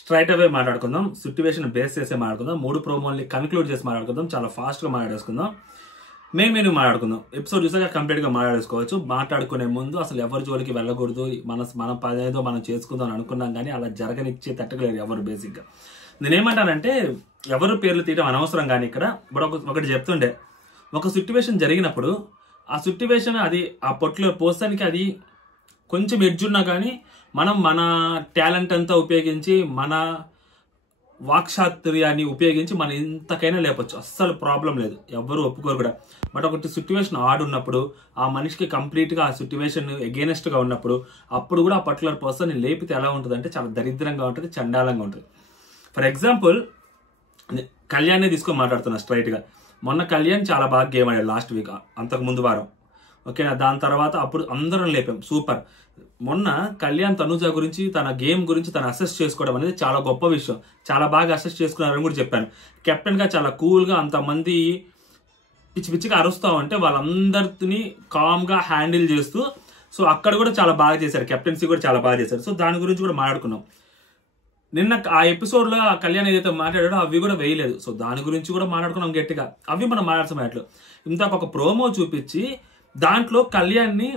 Straight అవే మాట్లాడుకుందాం, situation base చేసే మాట్లాడుకుందాం, 3 ప్రోమోల్ని కన్క్లూడ్ చేసి మాట్లాడుకుందాం, చాలా ఫాస్ట్గా మాట్లాడేసుకుందాం. మేము మాట్లాడుకుందాం. ఎపిసోడ్ చూసాక కంప్లీట్గా మాట్లాడేసుకోవచ్చు. మాట్లాడుకునే ముందు అసలు ఎవరి జోలికి వెళ్ళకూడదు, మన పనేదో మనం చేసుకుందాం అనుకున్నాం, కానీ అలా జరగనిచ్చే తట్టుకోలేరు ఎవరు. బేసిక్గా నేనేమంటానంటే ఎవరు పేర్లు తీయడం అనవసరం. కానీ ఇక్కడ ఇప్పుడు ఒకటి చెప్తుండే, ఒక సిట్యువేషన్ జరిగినప్పుడు ఆ సిట్యువేషన్ అది ఆ పొట్లో పోస్తానికి అది కొంచెం ఎడ్జున్నా కానీ మనం మన టాలెంట్ అంతా ఉపయోగించి, మన వాక్చాతుర్యాన్ని ఉపయోగించి మనం ఇంతకైనా లేపచ్చు, అస్సలు ప్రాబ్లం లేదు, ఎవరు ఒప్పుకోరు కూడా. బట్ ఒకటి సిట్యువేషన్ ఆడున్నప్పుడు ఆ మనిషికి కంప్లీట్గా ఆ సిట్యువేషన్ ఎగెనెస్ట్గా ఉన్నప్పుడు అప్పుడు కూడా ఆ పర్టికులర్ పర్సన్ లేపితే ఎలా ఉంటుంది అంటే చాలా దరిద్రంగా ఉంటుంది, చండాలంగా ఉంటుంది. ఫర్ ఎగ్జాంపుల్ కళ్యాణ్ని తీసుకొని మాట్లాడుతున్నా స్ట్రైట్గా. మొన్న కళ్యాణ్ చాలా బాగా గేమ్ ఆడాడు లాస్ట్ వీక్, అంతకు ముందు వారం, ఓకేనా. దాని తర్వాత అప్పుడు అందరం లేపాం, సూపర్. మొన్న కళ్యాణ్ తనుజ గురించి, తన గేమ్ గురించి తను అసెస్ చేసుకోవడం అనేది చాలా గొప్ప విషయం. చాలా బాగా అసెస్ చేసుకున్నారని కూడా చెప్పాను. కెప్టెన్గా చాలా కూల్గా అంతమంది పిచ్చి పిచ్చిగా అరుస్తూ ఉంటే వాళ్ళందరినీ కామ్గా హ్యాండిల్ చేస్తూ, సో అక్కడ కూడా చాలా బాగా చేశారు, కెప్టెన్సీ కూడా చాలా బాగా చేశారు. సో దాని గురించి కూడా మాట్లాడుకున్నాం. నిన్న ఆ ఎపిసోడ్లో కళ్యాణ్ ఏదైతే మాట్లాడాడో అవి కూడా వేయలేదు, సో దాని గురించి కూడా మాట్లాడుకున్నాం గట్టిగా. అవి మనం మాట్లాడుతాం అట్లు. ఇంతకు ఒక ప్రోమో చూపించి దాంట్లో కళ్యాణ్ని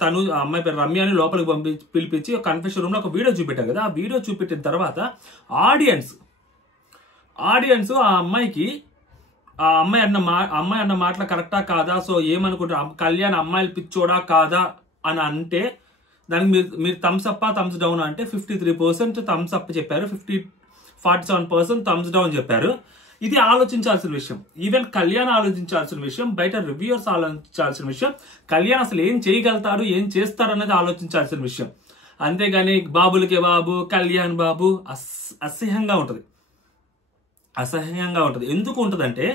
తను అమ్మాయి పేరు రమ్యాని లోపలికి పిలిపించి కన్ఫెషన్ రూమ్లో ఒక వీడియో చూపెట్టారు కదా. ఆ వీడియో చూపెట్టిన తర్వాత ఆడియన్స్ ఆ అమ్మాయి అన్న మాటలు కరెక్టా కాదా, సో ఏమనుకుంటారు, కళ్యాణ్ అమ్మాయిలు పిచ్చోడా కాదా అని అంటే దానికి మీరు థమ్స్ అప్ థమ్స్ డౌన్ అంటే 53% థమ్స్ అప్ చెప్పారు, 47% థమ్స్ డౌన్ చెప్పారు. ఇది ఆలోచించాల్సిన విషయం. ఈవెన్ కళ్యాణ్ ఆలోచించాల్సిన విషయం, బయట రివ్యూవర్స్ ఆలోచించాల్సిన విషయం, కళ్యాణ్ అసలు ఏం చేయగలుగుతాడు, ఏం చేస్తారు అనేది ఆలోచించాల్సిన విషయం. అంతేగాని బాబులకే బాబు, కళ్యాణ్ బాబు అసహ్యంగా ఉంటుంది. ఎందుకు ఉంటుందంటే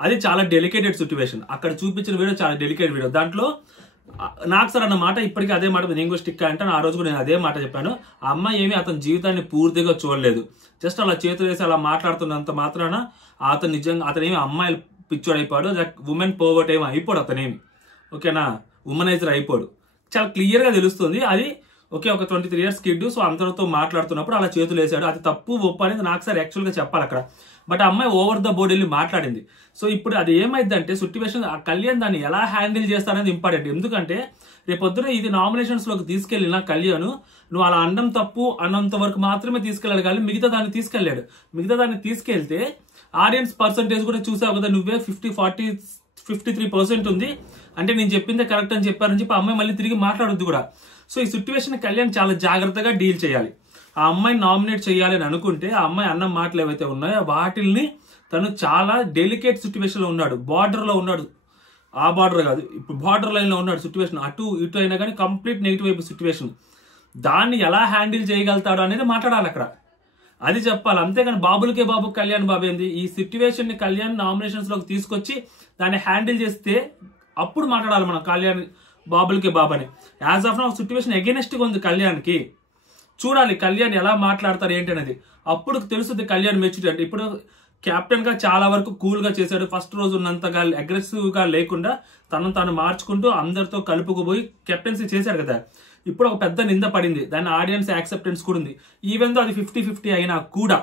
అది చాలా డెలికేటెడ్ సిచ్యువేషన్. అక్కడ చూపించిన వీడియో చాలా డెలికేట్ వీడియో. దాంట్లో నాకు సార్ అన్న మాట ఇప్పటికీ అదే మాట నేను కూడా స్టిక్ అంటే ఆ రోజు కూడా నేను అదే మాట చెప్పాను. ఆ అమ్మాయి ఏమి అతని జీవితాన్ని పూర్తిగా చూడలేదు, జస్ట్ అలా చేతులు వేసి అలా మాట్లాడుతున్నంత మాత్రాన అతనేమి అమ్మాయిలు పిచ్చోడైపోయాడు, ఉమెన్ పోగొట్ ఏమో అయిపోడు అతనేమి, ఓకేనా, ఉమనైజర్ అయిపోడు. చాలా క్లియర్గా తెలుస్తుంది అది. ఓకే, ఒక 23 years కిడ్, సో అందరితో మాట్లాడుతున్నప్పుడు అలా చేతులు వేసాడు. అది తప్పు ఒప్పు అనేది నాకు సార్ యాక్చువల్గా చెప్పాలి అక్కడ. బట్ ఆ అమ్మాయి ఓవర్ ద బోర్డ్ వెళ్ళి మాట్లాడింది. సో ఇప్పుడు అది ఏమైందంటే సిట్యువేషన్ ఆ కళ్యాణ్ దాన్ని ఎలా హ్యాండిల్ చేస్తారనేది ఇంపార్టెంట్. ఎందుకంటే రేపొద్దున ఇది నామినేషన్స్లోకి తీసుకెళ్ళిన కళ్యాణ్ నువ్వు అలా అనడం తప్పు అన్నంత వరకు మాత్రమే తీసుకెళ్ళాడు, కానీ మిగతా దాన్ని తీసుకెళ్ళాడు. మిగతా దాన్ని తీసుకెళ్తే ఆడియన్స్ పర్సంటేజ్ కూడా చూసావు కదా నువ్వే, 53% ఉంది అంటే నేను చెప్పిందే కరెక్ట్ అని చెప్పారని చెప్పి అమ్మాయి మళ్ళీ తిరిగి మాట్లాడొద్దు కూడా. సో ఈ సిట్యువేషన్ కళ్యాణ్ చాలా జాగ్రత్తగా డీల్ చేయాలి. ఆ అమ్మాయిని నామినేట్ చేయాలి అని అనుకుంటే ఆ అమ్మాయి అన్న మాటలు ఏవైతే ఉన్నాయో వాటిల్ని తను చాలా డెలికేట్ సిచ్యువేషన్లో ఉన్నాడు, బార్డర్లో ఉన్నాడు. ఆ బార్డర్ కాదు, ఇప్పుడు బార్డర్ లైన్లో ఉన్నాడు సిచ్యువేషన్. అటు ఇటు అయినా కానీ కంప్లీట్ నెగిటివ్ అయిపోయి సిచ్యువేషన్. దాన్ని ఎలా హ్యాండిల్ చేయగలుగుతాడు అనేది మాట్లాడాలి అక్కడ, అది చెప్పాలి. అంతేగాని బాబులకే బాబు కళ్యాణ్ బాబు ఏంది, ఈ సిట్యువేషన్ని కళ్యాణ్ నామినేషన్స్లోకి తీసుకొచ్చి దాన్ని హ్యాండిల్ చేస్తే అప్పుడు మాట్లాడాలి మనం కళ్యాణ్ బాబులకే బాబు అని. యాజ్ ఆఫ్ నౌ సిట్యువేషన్ ఎగెనెస్ట్గా ఉంది కళ్యాణ్కి. చూడాలి కళ్యాణ్ ఎలా మాట్లాడతారు ఏంటి అనేది, అప్పుడు తెలుస్తుంది కళ్యాణ్ మెచ్యూరిటీ అంటే. ఇప్పుడు కెప్టెన్గా చాలా వరకు కూల్గా చేశాడు, ఫస్ట్ రోజు ఉన్నంతగా అగ్రెసివ్గా లేకుండా తనను తాను మార్చుకుంటూ అందరితో కలుపుకుపోయి కెప్టెన్సీ చేశాడు కదా. ఇప్పుడు ఒక పెద్ద నింద పడింది, దాని ఆడియన్స్ యాక్సెప్టెన్స్ కూడా ఉంది. ఈవెన్ దో అది 50-50 అయినా కూడా,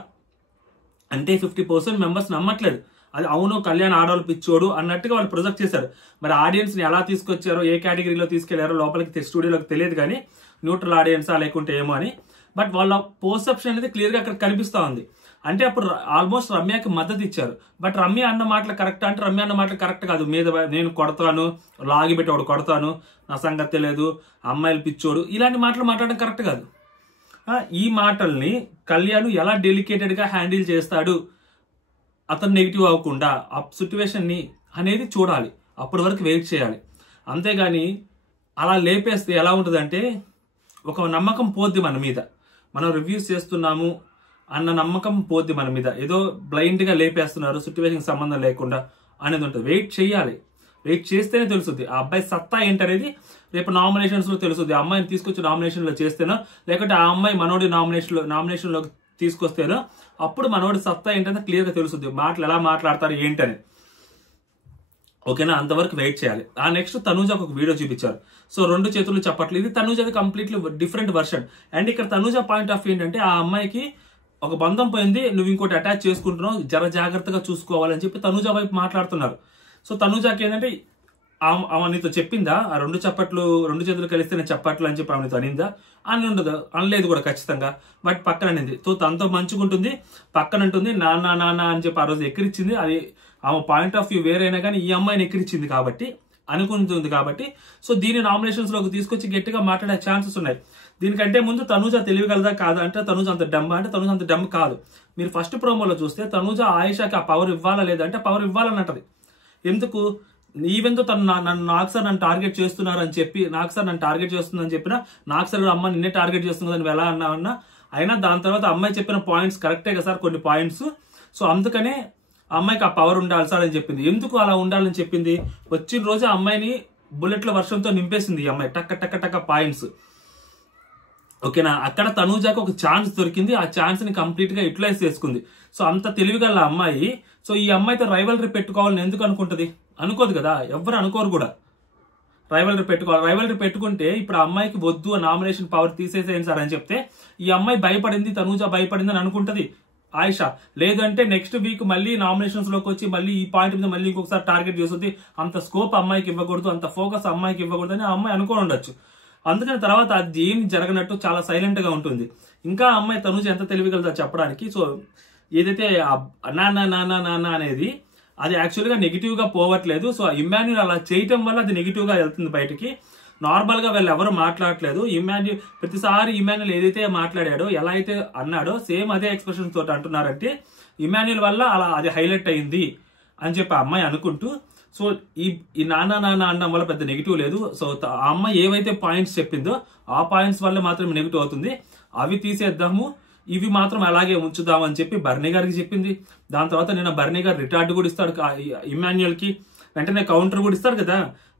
అంటే 50% మెంబర్స్ నమ్మట్లేదు అది అవును కళ్యాణ్ ఆడవాళ్ళు పిచ్చోడు అన్నట్టుగా వాళ్ళు ప్రొజెక్ట్ చేశారు. మరి ఆడియన్స్ని ఎలా తీసుకొచ్చారో, ఏ కేటగిరీలో తీసుకెళ్లారో లోపలికి స్టూడియోలోకి తెలియదు, కానీ న్యూట్రల్ ఆడియన్సా లేకుంటే ఏమో అని. బట్ వాళ్ళ పర్సెప్షన్ అనేది క్లియర్గా అక్కడ కనిపిస్తూ ఉంది. అంటే అప్పుడు ఆల్మోస్ట్ రమ్యకి మద్దతు ఇచ్చారు. బట్ రమ్య అన్న మాటలు కరెక్ట్ అంటే రమ్య అన్న మాటలు కరెక్ట్ కాదు. మీద నేను కొడతాను, లాగిపెట్టేవాడు కొడతాను, నా సంగతి తెలియదు, అమ్మాయిలు పిచ్చోడు, ఇలాంటి మాటలు మాట్లాడడం కరెక్ట్ కాదు. ఈ మాటల్ని కళ్యాణ్ ఎలా డెలికేటెడ్గా హ్యాండిల్ చేస్తాడు, అతను నెగిటివ్ అవ్వకుండా ఆ సిట్యువేషన్ని అనేది చూడాలి. అప్పటి వరకు వెయిట్ చేయాలి. అంతేగాని అలా లేపేస్తే ఎలా ఉంటుందంటే ఒక నమ్మకం పోద్ది మన మీద, మనం రివ్యూస్ చేస్తున్నాము అన్న నమ్మకం పోద్ది మన మీద. ఏదో బ్లైండ్గా లేపేస్తున్నారు సిట్యువేషన్కి సంబంధం లేకుండా అనేది ఉంటుంది. వెయిట్ చేయాలి, వెయిట్ చేస్తేనే తెలుస్తుంది ఆ అబ్బాయి సత్తా ఏంటనేది. రేపు నామినేషన్స్లో తెలుస్తుంది. ఆ అమ్మాయిని తీసుకొచ్చి నామినేషన్లో చేస్తేనో, లేకుంటే ఆ అమ్మాయి మనోడి నామినేషన్లో తీసుకొస్తేనో, అప్పుడు మనోడి సత్తా ఏంటంటే క్లియర్గా తెలుస్తుంది. మాటలు ఎలా మాట్లాడతారు ఏంటని, ఓకేనా. అంతవరకు వెయిట్ చేయాలి. ఆ నెక్స్ట్ తనూజకు ఒక వీడియో చూపించారు. సో 2 చేతులు చప్పట్లు, ఇది తనూజది కంప్లీట్లీ డిఫరెంట్ వర్షన్. అండ్ ఇక్కడ తనూజ పాయింట్ ఆఫ్ ఏంటంటే ఆ అమ్మాయికి ఒక బంధం పోయింది, నువ్వు ఇంకోటి అటాచ్ చేసుకుంటున్నావు, జర జాగ్రత్తగా చూసుకోవాలని చెప్పి తనూజ వైపు మాట్లాడుతున్నారు. సో తనూజకి ఏంటంటే ఆమె నీతో చెప్పిందా ఆ 2 చప్పట్లు 2 చేతులు కలిస్తే నేను చప్పట్లు అని చెప్పి ఆమె నీతో అనిందా? అని ఉండదు, అనలేదు కూడా ఖచ్చితంగా. బట్ పక్కన అనింది. సో తనతో మంచుకుంటుంది, పక్కన ఉంటుంది, నాన్న నాన్న అని చెప్పి ఆ రోజు ఎక్కిరించింది. అది ఆమె పాయింట్ ఆఫ్ వ్యూ వేరైనా కానీ ఈ అమ్మాయిని ఎక్కిరించింది కాబట్టి, అనుకుంటుంది కాబట్టి, సో దీని నామినేషన్స్ లోకి తీసుకొచ్చి గట్టిగా మాట్లాడే ఛాన్సెస్ ఉన్నాయి. దీనికంటే ముందు తనూజ తెలియగలదా కాదా అంటే తనూజ అంత డమ్ అంటే తనూజ అంత డమ్ కాదు. మీరు ఫస్ట్ ప్రోమోలో చూస్తే తనూజ ఆయిషాకి ఆ పవర్ ఇవ్వాలా లేదా అంటే పవర్ ఇవ్వాలన్నది. ఎందుకు ఈవెంతో తను నాకు సార్ నన్ను టార్గెట్ చేస్తున్నారు అని చెప్పి, నాకు సార్ నన్ను టార్గెట్ చేస్తుందని చెప్పినా, నాకు సార్ అమ్మ నిన్నే టార్గెట్ చేస్తుంది అని ఎలా అన్నా అయినా దాని తర్వాత అమ్మాయి చెప్పిన పాయింట్స్ కరెక్టే కదా సార్ కొన్ని పాయింట్స్. సో అందుకనే అమ్మాయికి ఆ పవర్ ఉండాలి సార్ అని చెప్పింది. ఎందుకు అలా ఉండాలని చెప్పింది? వచ్చిన రోజు అమ్మాయిని బుల్లెట్ల వర్షంతో నింపేసింది ఈ అమ్మాయి, టక్క టక్క టక్క పాయింట్స్. ఓకేనా? అక్కడ తనూజాకి ఒక ఛాన్స్ దొరికింది, ఆ ఛాన్స్ ని కంప్లీట్ గా యూటిలైజ్ చేసుకుంది. సో అంత తెలివిగల అమ్మాయి సో ఈ అమ్మాయితో రైవల్రీ పెట్టుకోవాలని ఎందుకు అనుకుంటది? అనుకోదు కదా, ఎవరు అనుకోరు కూడా. రైవల్రీ పెట్టుకోవాలి, రైవల్రీ పెట్టుకుంటే ఇప్పుడు ఆ అమ్మాయికి వద్దు ఆ నామినేషన్ పవర్ తీసేసేయండి సార్ అని చెప్తే ఈ అమ్మాయి భయపడింది, తనూజ భయపడింది అని అనుకుంటది ఆయిషా. లేదంటే నెక్స్ట్ వీక్ మళ్ళీ నామినేషన్స్ లోకి వచ్చి మళ్ళీ ఈ పాయింట్ మీద మళ్ళీ ఇంకొకసారి టార్గెట్ చేస్తుంది. అంత స్కోప్ అమ్మాయికి ఇవ్వకూడదు, అంత ఫోకస్ అమ్మాయికి ఇవ్వకూడదు అని ఆ అమ్మాయి అనుకోని ఉండొచ్చు. అందుకని తర్వాత అది ఏం జరగనట్టు చాలా సైలెంట్ గా ఉంటుంది. ఇంకా అమ్మాయి తనూజ ఎంత తెలివిగలదో చెప్పడానికి. సో ఏదైతే నాన్న నాన్న నాన్న అనేది అది యాక్చువల్ గా నెగిటివ్ గా పోవట్లేదు. సో ఇమ్మాన్యుల్ అలా చేయటం వల్ల అది నెగిటివ్ గా వెళ్తుంది బయటికి. నార్మల్ గా వీళ్ళు ఎవరు మాట్లాడట్లేదు. ఇమ్మాన్యుల్ ప్రతిసారి ఇమ్మాన్యుల్ ఏదైతే మాట్లాడాడో, ఎలా అయితే అన్నాడో సేమ్ అదే ఎక్స్ప్రెషన్ తోటి అంటున్నారంటే ఇమ్మాన్యుల్ వల్ల అలా అది హైలైట్ అయింది అని చెప్పి ఆ అమ్మాయి అనుకుంటూ, సో ఈ నాన్న నాన్న అనడం వల్ల పెద్ద నెగిటివ్ లేదు. సో ఆ అమ్మాయి ఏవైతే పాయింట్స్ చెప్పిందో ఆ పాయింట్స్ వల్ల మాత్రం నెగిటివ్ అవుతుంది. అవి తీసేద్దాము, ఇవి మాత్రం అలాగే ఉంచుదాం అని చెప్పి బర్నీ గారికి చెప్పింది. దాని తర్వాత నేను బర్నీ గారు రిటార్డ్ కూడా ఇస్తాడు ఇమ్మాన్యుల్ కి, వెంటనే కౌంటర్ కూడా ఇస్తారు కదా.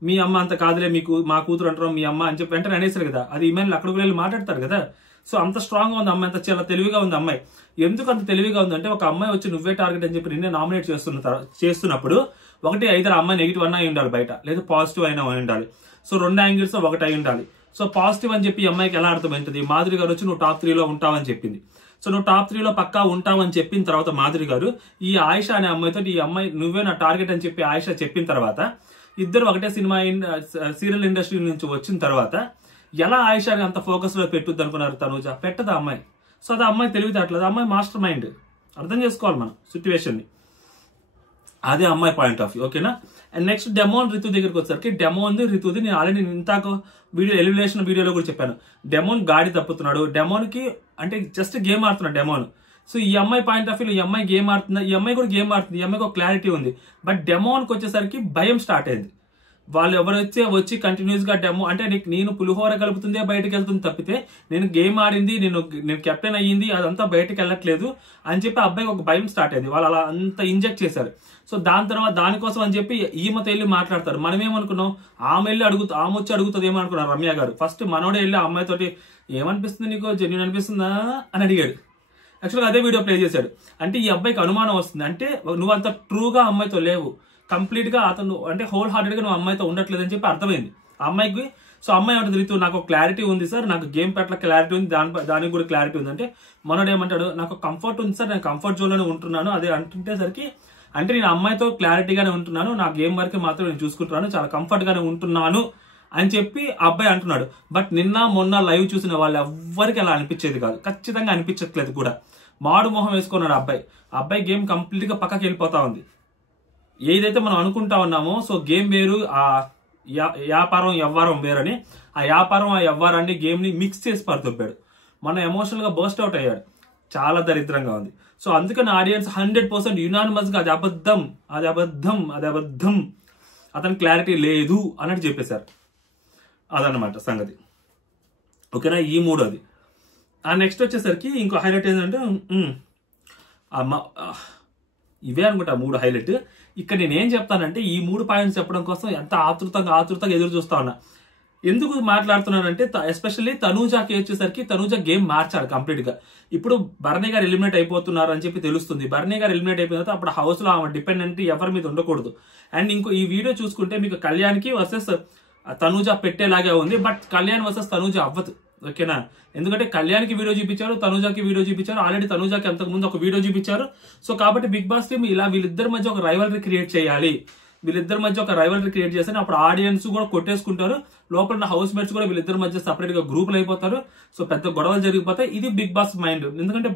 మీ అమ్మ అంత కాదులే, మీకు మా కూతురు అంటారు మీ అమ్మ అని చెప్పి వెంటనే అనేసారు కదా. అది ఇమ్మాన్యుల్ అక్కడికి వెళ్ళి మాట్లాడతారు కదా. సో అంత స్ట్రాంగ్ గా ఉంది అమ్మాయి, అంత చాలా తెలివిగా ఉంది అమ్మాయి. ఎందుకు అంత తెలివిగా ఉందంటే ఒక అమ్మాయి వచ్చి నువ్వే టార్గెట్ అని చెప్పి నిన్నే నామినేట్ చేస్తున్నప్పుడు 1 either అమ్మాయి నెగిటివ్ అన్నా అయి ఉండాలి బయట, లేదా పాజిటివ్ అయినా అయి ఉండాలి. సో 2 యాంగిల్స్ 1 అయి ఉండాలి. సో పాజిటివ్ అని చెప్పి అమ్మాయికి ఎలా అర్థమైంది? మాధురి గారు వచ్చి నువ్వు టాప్ 3లో ఉంటావని చెప్పింది. సో నువ్వు టాప్ 3లో పక్కా ఉంటావని చెప్పిన తర్వాత మాధురి గారు ఈ ఆయిషా అనే అమ్మాయితో ఈ అమ్మాయి నువ్వే నా టార్గెట్ అని చెప్పి ఆయిషా చెప్పిన తర్వాత ఇద్దరు ఒకటే సినిమా సీరియల్ ఇండస్ట్రీ నుంచి వచ్చిన తర్వాత ఎలా ఆయిషాని అంత ఫోకస్ లో పెట్టుద్ది అనుకున్నారు తనూజ? పెట్టదా అమ్మాయి. సో అది అమ్మాయి తెలివితేటలేదు, అమ్మాయి మాస్టర్ మైండ్. అర్థం చేసుకోవాలి మనం సిచ్యువేషన్ ని. అదే అమ్మాయి పాయింట్ ఆఫ్ వ్యూ. ఓకేనా? అండ్ నెక్స్ట్ డెమోన్ రితు దగ్గరికి వచ్చేసరికి డెమోన్ రితుది నేను ఆల్రెడీ ఇంతాక వీడియో ఎలిమినేషన్ వీడియోలో కూడా చెప్పాను. డెమోన్ గాడి తప్పుతున్నాడు. డెమోన్ కి అంటే జస్ట్ గేమ్ ఆడుతున్నాడు డెమోన్. సో ఈ అమ్మాయి పాయింట్ ఆఫ్ వ్యూ ఈ అమ్మాయి గేమ్ ఆడుతుందా? ఈ అమ్మాయి కూడా గేమ్ ఆడుతుంది, ఈ అమ్మాయికి ఒక క్లారిటీ ఉంది. బట్ డెమోన్కి వచ్చేసరికి భయం స్టార్ట్ అయింది. వాళ్ళు ఎవరైతే వచ్చి కంటిన్యూస్ గా డెమో అంటే నేను పులిహోర కలుపుతుందే బయటకు వెళ్తుంది తప్పితే నేను గేమ్ ఆడింది, నేను కెప్టెన్ అయ్యింది అదంతా బయటకు వెళ్ళట్లేదు అని చెప్పి అబ్బాయికి ఒక భయం స్టార్ట్ అయింది. వాళ్ళు అలా అంత ఇంజెక్ట్ చేశారు. సో దాని తర్వాత దానికోసం అని చెప్పి ఈమెతో వెళ్ళి మాట్లాడతారు. మనం ఏమనుకున్నాం, ఆమె వచ్చి అడుగుతుంది ఏమనుకున్నారు రమ్య గారు. ఫస్ట్ మనోడే వెళ్ళి ఆ అమ్మాయితోటి ఏమనిపిస్తుంది నీకు, జెన్యూన్ అనిపిస్తుందా అని అడిగాడు. యాక్చువల్గా అదే వీడియో ప్లే చేశాడు. అంటే ఈ అబ్బాయికి అనుమానం వస్తుంది, అంటే నువ్వు అంత ట్రూగా అమ్మాయితో లేవు, కంప్లీట్ గా అతను అంటే హోల్ హార్టెడ్ గా నువ్వు అమ్మాయితో ఉండట్లేదు అని చెప్పి అర్థమైంది ఆ అమ్మాయికి. సో అమ్మాయి అంటే రితు నాకు క్లారిటీ ఉంది సార్, నాకు గేమ్ పట్ల క్లారిటీ ఉంది, దానికి కూడా క్లారిటీ ఉంది అంటే మనోడు ఏమంటాడు, నాకు కంఫర్ట్ ఉంది సార్, నేను కంఫర్ట్ జోన్ లోనే ఉంటున్నాను. అదే అంటుంటేసరికి అంటే నేను అమ్మాయితో క్లారిటీగానే ఉంటున్నాను, నా గేమ్ వరకు మాత్రం నేను చూసుకుంటున్నాను, చాలా కంఫర్ట్ గానే ఉంటున్నాను అని చెప్పి అబ్బాయి అంటున్నాడు. బట్ నిన్న మొన్న లైవ్ చూసిన వాళ్ళు ఎవ్వరికి అలా అనిపించేది కాదు, ఖచ్చితంగా అనిపించట్లేదు కూడా. మాడు మొహం వేసుకున్నాడు అబ్బాయి గేమ్ కంప్లీట్ గా పక్కకి వెళ్ళిపోతా ఉంది. ఏదైతే మనం అనుకుంటా ఉన్నామో సో గేమ్ వేరు, ఆ వ్యాపారం వ్యవహారం వేరని, ఆ వ్యాపారం ఆ వ్యవహారాన్ని గేమ్ ని మిక్స్ చేసి పడుతొప్పాడు. మన ఎమోషనల్ గా బర్స్ట్ అవుట్ అయ్యాడు. చాలా దరిద్రంగా ఉంది. సో అందుకని ఆడియన్స్ 100% యునానిమస్ గా అది అబద్ధం, అతని క్లారిటీ లేదు అన్నట్టు చెప్పేశారు. అదనమాట సంగతి. ఓకేనా? ఈ మూడోది. ఆ నెక్స్ట్ వచ్చేసరికి ఇంకో హైలైట్ ఏంటంటే ఇవే అనుకుంటా 3 హైలైట్. ఇక్కడ నేనేం చెప్తానంటే ఈ 3 పాయింట్స్ చెప్పడం కోసం ఎంత ఆతృతగా ఎదురు చూస్తా ఉన్నా. ఎందుకు మాట్లాడుతున్నానంటే ఎస్పెషల్లీ తనూజాకి వచ్చేసరికి తనూజ గేమ్ మార్చారు కంప్లీట్ గా. ఇప్పుడు బర్నీ గారు ఎలిమినేట్ అయిపోతున్నారు అని చెప్పి తెలుస్తుంది. బర్నీ గారు ఎలిమినేట్ అయిపోయిన తర్వాత అప్పుడు హౌస్ లో ఆమె డిపెండెంట్ ఎవరి మీద ఉండకూడదు. అండ్ ఇంకో ఈ వీడియో చూసుకుంటే మీకు కళ్యాణ్కి వర్సెస్ తనూజ పెట్టేలాగే ఉంది. బట్ కళ్యాణ్ వర్సెస్ తనూజ అవ్వదు. ఓకేనా. ఎందుకంటే కళ్యాణ్కి వీడియో చూపించారు, తనుజాకి వీడియో చూపించారు, ఆల్రెడీ తనుజాకి అంతకుముందు ఒక వీడియో చూపించారు. సో కాబట్టి బిగ్ బాస్ టీమ్ ఇలా వీళ్ళిద్దరి మధ్య ఒక రైవల్రీ క్రియేట్ చేయాలి, వీళ్ళిద్దరి మధ్య ఒక రైవల్రీ క్రియేట్ చేస్తే అప్పుడు ఆడియన్స్ కూడా కొట్టేసుకుంటారు, లోపల ఉన్న హౌస్ మేట్స్ కూడా వీళ్ళిద్దరి మధ్య సపరేట్ గా గ్రూపులు అయిపోతారు. సో పెద్ద గొడవలు జరిగిపోతాయి. ఇది బిగ్ బాస్ మైండ్. ఎందుకంటే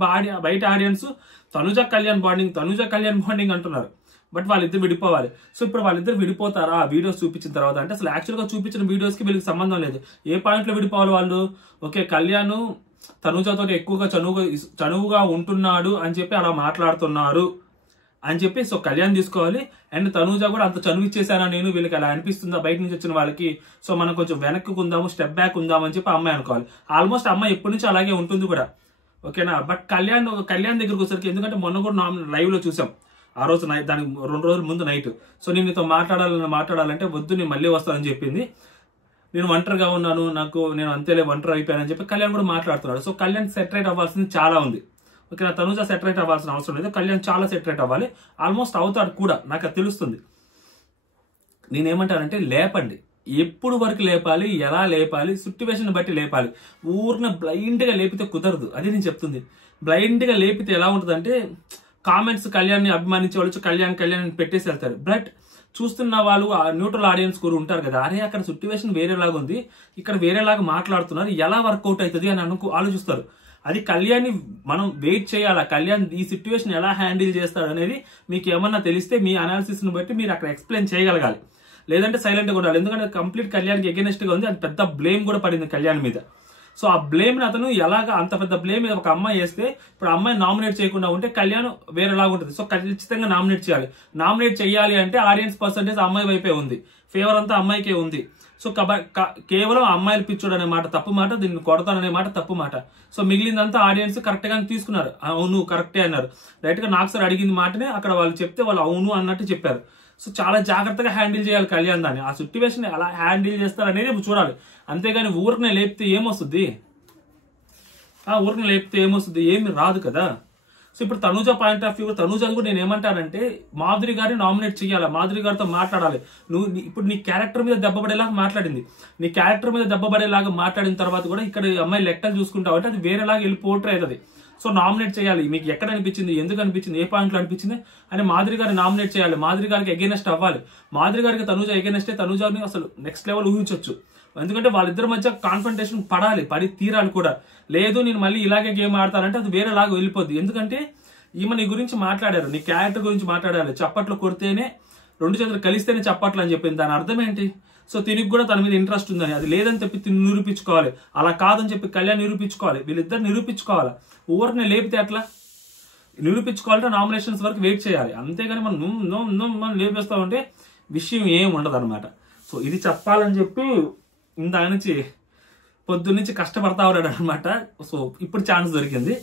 బయట ఆడియన్స్ తనుజ కళ్యాణ్ బాండింగ్ అంటున్నారు, బట్ వాళ్ళిద్దరు విడిపోవాలి. సో ఇప్పుడు వాళ్ళిద్దరు విడిపోతారా ఆ వీడియోస్ చూపించిన తర్వాత అంటే అసలు యాక్చువల్ గా చూపించిన వీడియోస్ కి వీళ్ళకి సంబంధం లేదు. ఏ పాయింట్ లో విడిపోవాలి వాళ్ళు? ఓకే, కళ్యాణ్ తనుజతో ఎక్కువగా చనువుగా ఉంటున్నాడు అని చెప్పి అలా మాట్లాడుతున్నారు అని చెప్పి సో కళ్యాణ్ తీసుకోవాలి. అండ్ తనుజ కూడా అంత చనువు ఇచ్చేసానా నేను, వీళ్ళకి అలా అనిపిస్తుందా బయట నుంచి వచ్చిన వాళ్ళకి, సో మనం కొంచెం వెనక్కి ఉందాము, స్టెప్ బ్యాక్ ఉందాం అని చెప్పి అమ్మాయి అనుకోవాలి. ఆల్మోస్ట్ అమ్మాయి ఎప్పటి నుంచి అలాగే ఉంటుంది కూడా, ఓకేనా. బట్ కళ్యాణ్ దగ్గరకు వచ్చరికి, ఎందుకంటే మొన్న కూడా లైవ్ లో చూసాం, ఆ రోజు నైట్, దానికి 2 రోజుల ముందు నైట్, సో నేను నీతో మాట్లాడాలంటే వద్దు నేను మళ్ళీ వస్తానని చెప్పింది. నేను ఒంటరిగా ఉన్నాను, నేను అంతేలే ఒంటరి అయిపోయానని చెప్పి కళ్యాణ్ కూడా మాట్లాడుతున్నాడు. సో కళ్యాణ్ సెటరేట్ అవ్వాల్సింది చాలా ఉంది, ఓకే. తనుజ సెటరేట్ అవ్వాల్సిన అవసరం లేదు, కళ్యాణ్ చాలా సెటరేట్ అవ్వాలి. ఆల్మోస్ట్ అవుతాడు కూడా, నాకు అది తెలుస్తుంది. నేనేమంటానంటే లేపండి, ఎప్పుడు వరకు లేపాలి, ఎలా లేపాలి, సిట్యువేషన్ బట్టి లేపాలి. ఊరిని బ్లైండ్ గా లేపితే కుదరదు, అది నేను చెప్తుంది. బ్లైండ్ గా లేపితే ఎలా ఉంటుందంటే కామెంట్స్ కళ్యాణ్ని అభిమానించే వాళ్ళు కళ్యాణ్ పెట్టేసి వెళ్తారు. బట్ చూస్తున్న వాళ్ళు న్యూట్రల్ ఆడియన్స్ కూడా ఉంటారు కదా, అరే అక్కడ సిట్యువేషన్ వేరేలాగా ఉంది, ఇక్కడ వేరేలాగా మాట్లాడుతున్నారు, ఎలా వర్కౌట్ అవుతుంది అని ఆలోచిస్తారు. అది కళ్యాణ్ని మనం వెయిట్ చేయాలా, కళ్యాణ్ ఈ సిట్యువేషన్ ఎలా హ్యాండిల్ చేస్తాడు అనేది మీకు ఏమన్నా తెలిస్తే మీ అనాలిసిస్ ని బట్టి మీరు అక్కడ ఎక్స్ప్లెయిన్ చేయగలగాలి. లేదంటే సైలెంట్ గా ఉండాలి. ఎందుకంటే కంప్లీట్ కళ్యాణ్కి ఎగెనెస్ట్ గా ఉంది, అది పెద్ద బ్లేమ్ కూడా పడింది కళ్యాణ్ మీద. సో ఆ బ్లేమ్ ని అతను ఎలాగా, అంత పెద్ద బ్లేమ్ మీద ఒక అమ్మాయి వేస్తే ఇప్పుడు అమ్మాయి నామినేట్ చేయకుండా ఉంటే కళ్యాణ్ వేరేలాగా ఉంటుంది. సో ఖచ్చితంగా నామినేట్ చేయాలి. నామినేట్ చేయాలి అంటే ఆడియన్స్ పర్సంటేజ్ అమ్మాయి వైపే ఉంది, ఫేవర్ అంతా అమ్మాయికే ఉంది. సో కేవలం అమ్మాయిలు పిచ్చోడు అనే మాట తప్పు మాట, దీన్ని కొడతాననే మాట తప్పు మాట. సో మిగిలిందంతా ఆడియన్స్ కరెక్ట్ గానే తీసుకున్నారు, అవును కరెక్టే అన్నారు. డైరెక్ట్ గా నాకు సార్ అడిగిన మాటనే అక్కడ వాళ్ళు చెప్తే వాళ్ళు అవును అన్నట్టు చెప్పారు. సో చాలా జాగ్రత్తగా హ్యాండిల్ చేయాలి కళ్యాణ్ దాన్ని. ఆ సిట్యువేషన్ ఎలా హ్యాండిల్ చేస్తారు అనేది చూడాలి. అంతేగాని ఊరికనే లేపితే ఏమొస్తుంది, ఏమి రాదు కదా. సో ఇప్పుడు Tanuja point of view, Tanuja కూడా నేను ఏమంటానంటే మాధురి గారిని నామినేట్ చేయాలి, మాధురి గారితో మాట్లాడాలి. ఇప్పుడు నీ క్యారెక్టర్ మీద దెబ్బపడేలాగా మాట్లాడింది, నీ క్యారెక్టర్ మీద దెబ్బపడేలాగా మాట్లాడిన తర్వాత కూడా ఇక్కడ అమ్మాయి లెక్కలు చూసుకుంటావు అంటే అది వేరేలాగా వెళ్ళి పోర్ట్రే అవుతుంది. సో నామినేట్ చేయాలి. మీకు ఎక్కడ అనిపించింది, ఎందుకు అనిపించింది, ఏ పాయింట్ లో అనిపించింది అని మాధురి గారిని నామినేట్ చేయాలి. మాధురి గారికి అగేనెస్ట్ అవ్వాలి. మాధురి గారికి తనుజ అగేనెస్టే, తనుజని అసలు నెక్స్ట్ లెవెల్ ఊహించవచ్చు. ఎందుకంటే వాళ్ళిద్దరి మధ్య కాన్ఫ్రంటేషన్ పడి తీరాలి కూడా. లేదు నేను మళ్ళీ ఇలాగే గేమ్ ఆడతానంటే అది వేరేలాగా వెళ్ళిపోద్ది. ఎందుకంటే ఈమె నీ గురించి మాట్లాడారు, నీ క్యారెక్టర్ గురించి మాట్లాడాలి, చప్పట్లు కొడితేనే 2 చేతులు కలిస్తేనే చప్పట్లు అని చెప్పింది. దాని అర్థం ఏంటి? సో తినికి కూడా తన మీద ఇంట్రెస్ట్ ఉందని, అది లేదని చెప్పి తిని నిరూపించుకోవాలి, అలా కాదని చెప్పి కళ్యాణ్ నిరూపించుకోవాలి, వీళ్ళిద్దరు నిరూపించుకోవాలి. ఊరిని లేపితే అట్లా నిరూపించుకోవాలంటే నామినేషన్స్ వరకు వెయిట్ చేయాలి. అంతేగాని మనం లేపేస్తామంటే విషయం ఏం ఉండదు అనమాట. సో ఇది చెప్పాలని చెప్పి ఇందాక నుంచి పొద్దున్నుంచి కష్టపడతా ఉన్నాడు అనమాట. సో ఇప్పుడు ఛాన్స్ దొరికింది,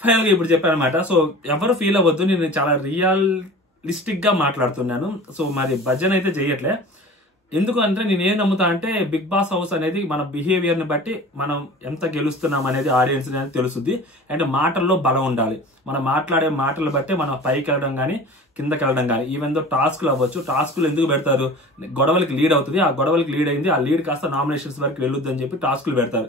ఫైనల్ గా ఇప్పుడు చెప్పానమాట. సో ఎవరు ఫీల్ అవ్వద్దు, నేను చాలా రియలిస్టిక్ గా మాట్లాడుతున్నాను. సో మరి భజన అయితే చేయట్లే. ఎందుకు అంటే నేనేం నమ్ముతా అంటే బిగ్ బాస్ హౌస్ అనేది మన బిహేవియర్ ని బట్టి మనం ఎంత గెలుస్తున్నాం అనేది ఆడియన్స్ అనేది తెలుస్తుంది. అండ్ మాటల్లో బలం ఉండాలి. మనం మాట్లాడే మాటలు బట్టి మనం పైకి వెళ్ళడం కానీ కిందకి వెళ్ళడం కానీ, ఈవెన్ దో టాస్క్లు అవ్వచ్చు. టాస్క్లు ఎందుకు పెడతారు? గొడవలకి లీడ్ అవుతుంది, ఆ గొడవలకి లీడ్ అయింది, ఆ లీడ్ కాస్త నామినేషన్స్ వరకు వెళ్ళొద్దు అని చెప్పి టాస్క్లు పెడతారు.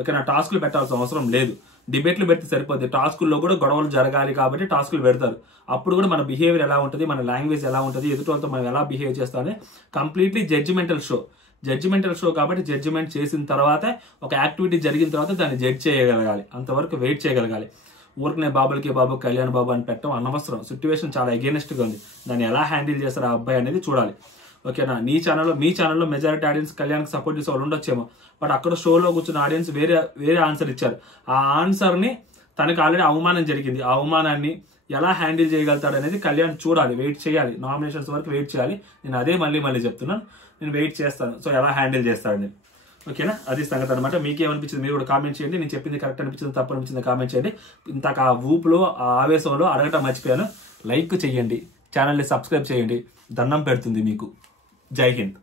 ఓకేనా, టాస్క్లు పెట్టాల్సిన అవసరం లేదు, డిబేట్లు పెడితే సరిపోద్ది. టాస్కుల్లో కూడా గొడవలు జరగాలి కాబట్టి టాస్కులు పెడతారు. అప్పుడు కూడా మన బిహేవియర్ ఎలా ఉంటుంది, మన లాంగ్వేజ్ ఎలా ఉంటుంది, ఎదుటి వాళ్ళతో మనం ఎలా బిహేవ్ చేస్తామని కంప్లీట్లీ జడ్జిమెంటల్ షో కాబట్టి జడ్జిమెంట్ చేసిన తర్వాత ఒక యాక్టివిటీ జరిగిన తర్వాత దాన్ని జడ్జ్ చేయగలగాలి, అంతవరకు వెయిట్ చేయగలగాలి. ఊరికనే బాబు కళ్యాణ్ బాబు అని పెట్టడం అనవసరం. సిట్యువేషన్ చాలా అగేనెస్ట్ గా ఉంది, దాన్ని ఎలా హ్యాండిల్ చేస్తారు ఆ అబ్బాయి అనేది చూడాలి. ఓకేనా, మీ ఛానల్లో మెజారిటీ ఆడియన్స్ కళ్యాణ్కి సపోర్ట్ చేసే వాళ్ళు ఉండొచ్చేమో, బట్ అక్కడ షోలో కూర్చున్న ఆడియన్స్ వేరే ఆన్సర్ ఇచ్చారు. ఆ ఆన్సర్ ని తనకు ఆల్రెడీ అవమానం జరిగింది, ఆ అవమానాన్ని ఎలా హ్యాండిల్ చేయగలుగుతాడు అనేది కళ్యాణ్ చూడాలి, వెయిట్ చేయాలి, నామినేషన్స్ వరకు వెయిట్ చేయాలి. నేను అదే మళ్ళీ చెప్తున్నాను, నేను వెయిట్ చేస్తాను. సో ఎలా హ్యాండిల్ చేస్తాడని. ఓకేనా, అది సంగతి అనమాట. మీకేమనిపించింది మీరు కూడా కామెంట్ చేయండి. నేను చెప్పింది కరెక్ట్ అనిపించింది తప్పు అనిపించింది కామెంట్ చేయండి. ఇంతకు ఆ ఊపులో ఆ ఆవేశంలో అడగటం మర్చిపోయాను. లైక్ చేయండి, ఛానల్ని సబ్స్క్రైబ్ చేయండి, దండం పెడుతుంది మీకు. జై హింద్.